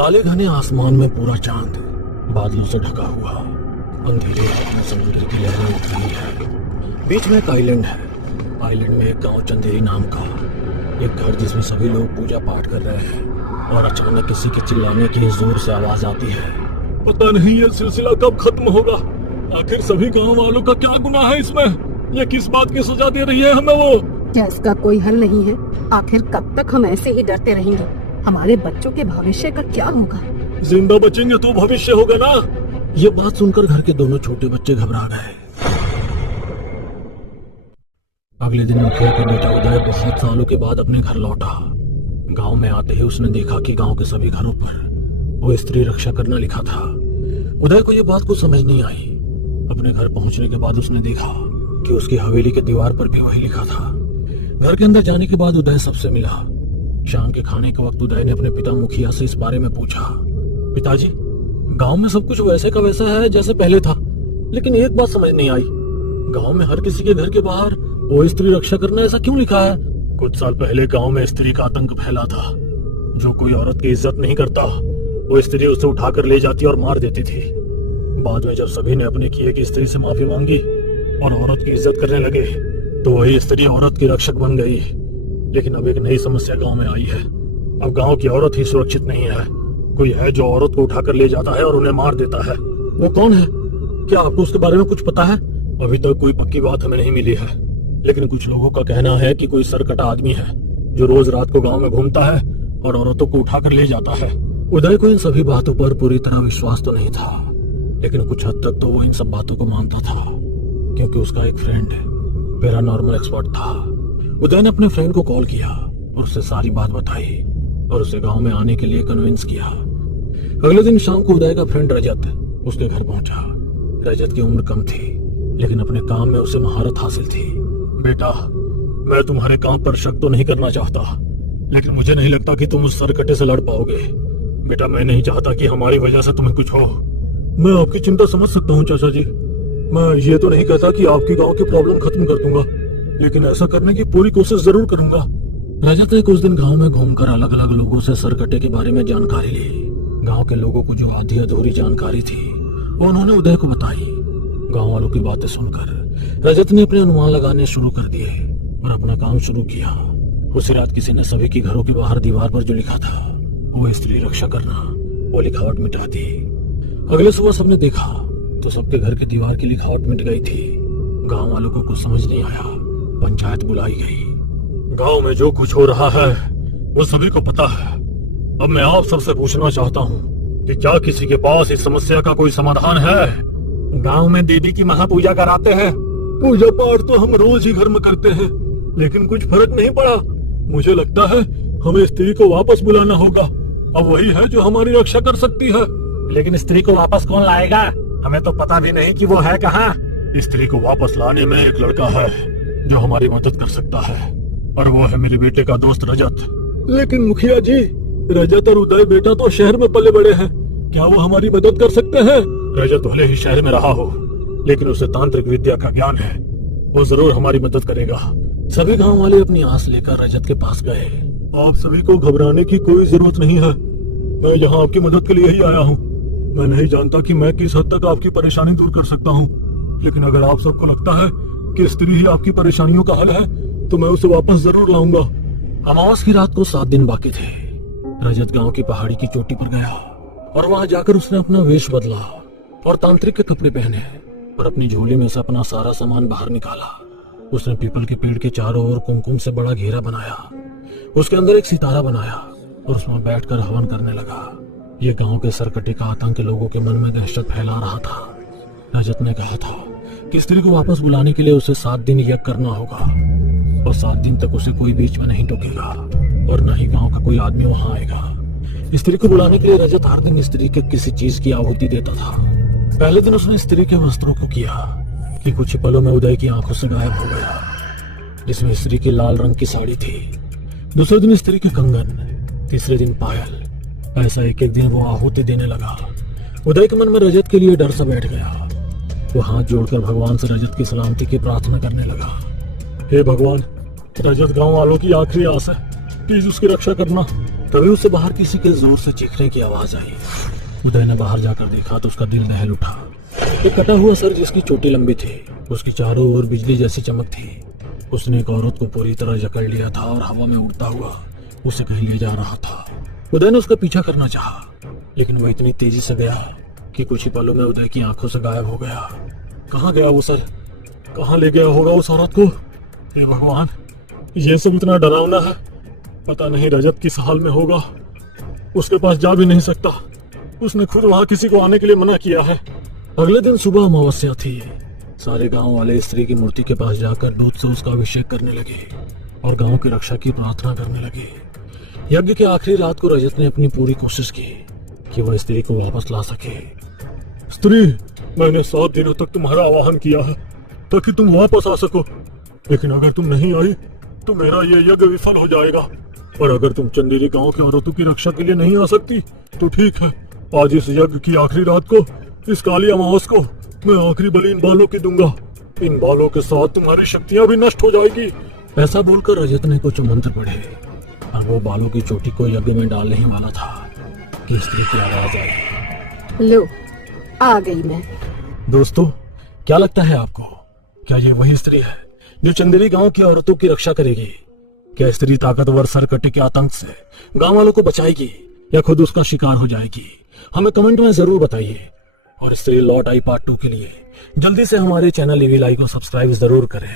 काले घने आसमान में पूरा चांद बादलों से ढका हुआ अंधेरे रात में समुद्र की लहरें उठ रही है। बीच में एक आइलैंड है। आइलैंड में एक गांव चंदेरी नाम का, एक घर जिसमें सभी लोग पूजा पाठ कर रहे हैं और अचानक किसी के चिल्लाने की जोर से आवाज आती है। पता नहीं ये सिलसिला कब खत्म होगा। आखिर सभी गांव वालों का क्या गुनाह है इसमें? ये किस बात की सजा दे रही है हमें वो? क्या इसका कोई हल नहीं है? आखिर कब तक हम ऐसे ही डरते रहेंगे? हमारे बच्चों के भविष्य का क्या होगा? जिंदा बचेंगे तो भविष्य होगा ना। ये बात सुनकर घर के दोनों छोटे बच्चे घबरा गए। अगले दिन मुखिया का बेटा उदय बहुत सालों के बाद अपने घर लौटा। गांव में आते ही उसने देखा कि गांव के सभी घरों पर वो स्त्री रक्षा करना लिखा था। उदय को यह बात कुछ समझ नहीं आई। अपने घर पहुंचने के बाद उसने देखा कि उसकी हवेली के दीवार पर भी वही लिखा था। घर के अंदर जाने के बाद उदय सबसे मिला। शाम के खाने के वक्त उदय ने अपने पिता मुखिया से इस बारे में पूछा। पिताजी, गांव में सब कुछ वैसे का वैसा है जैसे पहले था, लेकिन एक बात समझ नहीं आई। गांव में हर किसी के घर के बाहर वो स्त्री रक्षा करना ऐसा क्यों लिखा है? कुछ साल पहले गांव में स्त्री का आतंक फैला था। जो कोई औरत की इज्जत नहीं करता वो स्त्री उसे उठाकर ले जाती और मार देती थी। बाद में जब सभी ने अपने किए की स्त्री से माफी मांगी और औरत की इज्जत करने लगे तो वही स्त्री औरत की रक्षक बन गई। लेकिन अब एक नई समस्या गांव में आई है। अब गांव की औरत ही सुरक्षित नहीं है। कोई है जो औरत को उठाकर ले जाता है और उन्हें मार देता है। वो कौन है? क्या आपको उसके बारे में कुछ पता है? अभी तक कोई पक्की बात हमें नहीं मिली है, लेकिन कुछ लोगों का कहना है कि कोई सरकटा आदमी है जो रोज रात को गांव में घूमता है और औरतों को उठाकर ले जाता है। उदय को इन सभी बातों पर पूरी तरह विश्वास तो नहीं था, लेकिन कुछ हद तक तो वो इन सब बातों को मानता था, क्योंकि उसका एक फ्रेंड पैरानॉर्मल एक्सपर्ट था। उदय ने अपने फ्रेंड को कॉल किया और उससे सारी बात बताई और उसे गांव में आने के लिए कन्विंस किया। अगले दिन शाम को उदय का फ्रेंड रजत उसके घर पहुंचा। रजत की उम्र कम थी, लेकिन अपने काम में उसे महारत हासिल थी। बेटा, मैं तुम्हारे काम पर शक तो नहीं करना चाहता, लेकिन मुझे नहीं लगता कि तुम उस सरकटे से लड़ पाओगे। बेटा, मैं नहीं चाहता कि हमारी वजह से तुम्हें कुछ हो। मैं आपकी चिंता समझ सकता हूँ चाचा जी। मैं ये तो नहीं कहता कि आपकी गांव की प्रॉब्लम खत्म कर दूंगा, लेकिन ऐसा करने की पूरी कोशिश जरूर करूंगा। रजत ने कुछ दिन गांव में घूमकर अलग अलग लोगों से सरकटे के बारे में जानकारी ली। गांव के लोगों को जो आधी अधूरी जानकारी थी वो उन्होंने उदय को बताई। गांव वालों की बातें सुनकर रजत ने अपने अनुमान लगाने शुरू कर दिए और अपना काम शुरू किया। उसी रात किसी ने सभी के घरों के बाहर दीवार पर जो लिखा था वो स्त्री रक्षा करना, वो लिखावट मिटा दी। अगले सुबह सबने देखा तो सबके घर की दीवार की लिखावट मिट गई थी। गांव वालों को कुछ समझ नहीं आया। पंचायत बुलाई गई। गांव में जो कुछ हो रहा है वो सभी को पता है। अब मैं आप सबसे पूछना चाहता हूँ कि क्या किसी के पास इस समस्या का कोई समाधान है? गांव में देवी की महापूजा कराते हैं। पूजा पाठ तो हम रोज ही घर में करते हैं, लेकिन कुछ फर्क नहीं पड़ा। मुझे लगता है हमें स्त्री को वापस बुलाना होगा। अब वही है जो हमारी रक्षा कर सकती है। लेकिन स्त्री को वापस कौन लाएगा? हमें तो पता भी नहीं कि वो है कहाँ। स्त्री को वापस लाने में एक लड़का है जो हमारी मदद कर सकता है, और वो है मेरे बेटे का दोस्त रजत। लेकिन मुखिया जी, रजत और उदय बेटा तो शहर में पले बड़े हैं। क्या वो हमारी मदद कर सकते हैं? रजत भले ही शहर में रहा हो, लेकिन उसे तांत्रिक विद्या का ज्ञान है। वो जरूर हमारी मदद करेगा। सभी गांव वाले अपनी आस लेकर रजत के पास गए। आप सभी को घबराने की कोई जरूरत नहीं है। मैं यहाँ आपकी मदद के लिए ही आया हूँ। मैं नहीं जानता कि मैं किस हद तक आपकी परेशानी दूर कर सकता हूँ, लेकिन अगर आप सबको लगता है कि स्त्री ही आपकी परेशानियों का हल है तो मैं उसे वापस जरूर लाऊंगा। अमावस की रात को 7 दिन बाकी थे। रजत गांव की पहाड़ी की चोटी पर गया और वहां जाकर उसने अपना वेश बदला और तांत्रिक के कपड़े पहने और अपनी झोली में से अपना सारा सामान बाहर निकाला। उसने पीपल के पेड़ के चारों ओर कुमकुम से बड़ा घेरा बनाया। उसके अंदर एक सितारा बनाया और उसमें बैठकर हवन करने लगा। ये गांव के सरकटे का आतंक लोगों के मन में दहशत फैला रहा था। रजत ने कहा था कि स्त्री को वापस बुलाने के लिए उसे 7 दिन यज्ञ करना होगा और 7 दिन तक उसे कोई बीच में नहीं टोकेगा और न ही गांव का कोई आदमी वहां आएगा। स्त्री को बुलाने के लिए रजत हर दिन स्त्री के किसी चीज की आहुति देता था। पहले दिन उसने स्त्री के वस्त्रों को किया कि कुछ ही पलों में उदय की आंखों से गायब हो गया, जिसमें स्त्री की लाल रंग की साड़ी थी। दूसरे दिन स्त्री के कंगन, तीसरे दिन पायल। ऐसा एक एक दिन वो आहुति देने लगा। उदय के मन में रजत के लिए डर सा बैठ गया। वो हाथ जोड़कर भगवान से रजत की सलामती की प्रार्थना करने लगा। हे भगवान, रजत गांव वालों की आखिरी आस है, प्लीज उसकी रक्षा करना। तभी उसे बाहर किसी के जोर से चीखने की आवाज आई। उदय ने बाहर जाकर देखा तो उसका दिल दहल उठा। एक कटा हुआ सर जिसकी चोटी लंबी थी, उसकी चारों ओर बिजली जैसी चमक थी। उसने एक औरत को पूरी तरह जकड़ लिया था और हवा में उड़ता हुआ उसे कहीं ले जा रहा था। उदय ने उसका पीछा करना चाहा, लेकिन वह इतनी तेजी से गया कि कुछ ही पलों में उदय की आंखों से गायब हो गया। कहाँ गया वो सर? कहाँ ले गया होगा उस औरत को? हे भगवान, ये सब इतना डरावना है। पता नहीं रजत किस हाल में होगा। उसके पास जा भी नहीं सकता। उसने खुद वहां किसी को आने के लिए मना किया है। अगले दिन सुबह अमावस्या थी। सारे गांव वाले स्त्री की मूर्ति के पास जाकर दूध से उसका अभिषेक करने लगे और गांव की रक्षा की प्रार्थना करने लगे। यज्ञ की आखिरी रात को रजत ने अपनी पूरी कोशिश की कि वह स्त्री को वापस ला सके। स्त्री, मैंने 7 दिनों तक तुम्हारा आवाहन किया है ताकि तुम वापस आ सको, लेकिन अगर तुम नहीं आई तो मेरा ये यज्ञ विफल हो जाएगा। और अगर तुम चंदेरी गांव की औरतों की रक्षा के लिए नहीं आ सकती तो ठीक है, आज इस यज्ञ की आखिरी रात को, इस काली अमावस को मैं आखिरी बलि इन बालों की दूंगा। इन बालों के साथ तुम्हारी शक्तियां भी नष्ट हो जाएगी। ऐसा बोलकर रजत ने कुछ मंत्र पढ़े और वो बालों की चोटी को यज्ञ में डालने ही वाला था कि स्त्री की आवाज आई। लो, आ गई मैं। दोस्तों, क्या लगता है आपको, क्या ये वही स्त्री है जो चंदेरी गांव की औरतों की रक्षा करेगी? क्या स्त्री ताकतवर सरकटे के आतंक से गांव वालों को बचाएगी या खुद उसका शिकार हो जाएगी? हमें कमेंट में जरूर बताइए। और स्त्री लौट आई पार्ट 2 के लिए जल्दी से हमारे चैनल ईवी लाइव को सब्सक्राइब जरूर करें।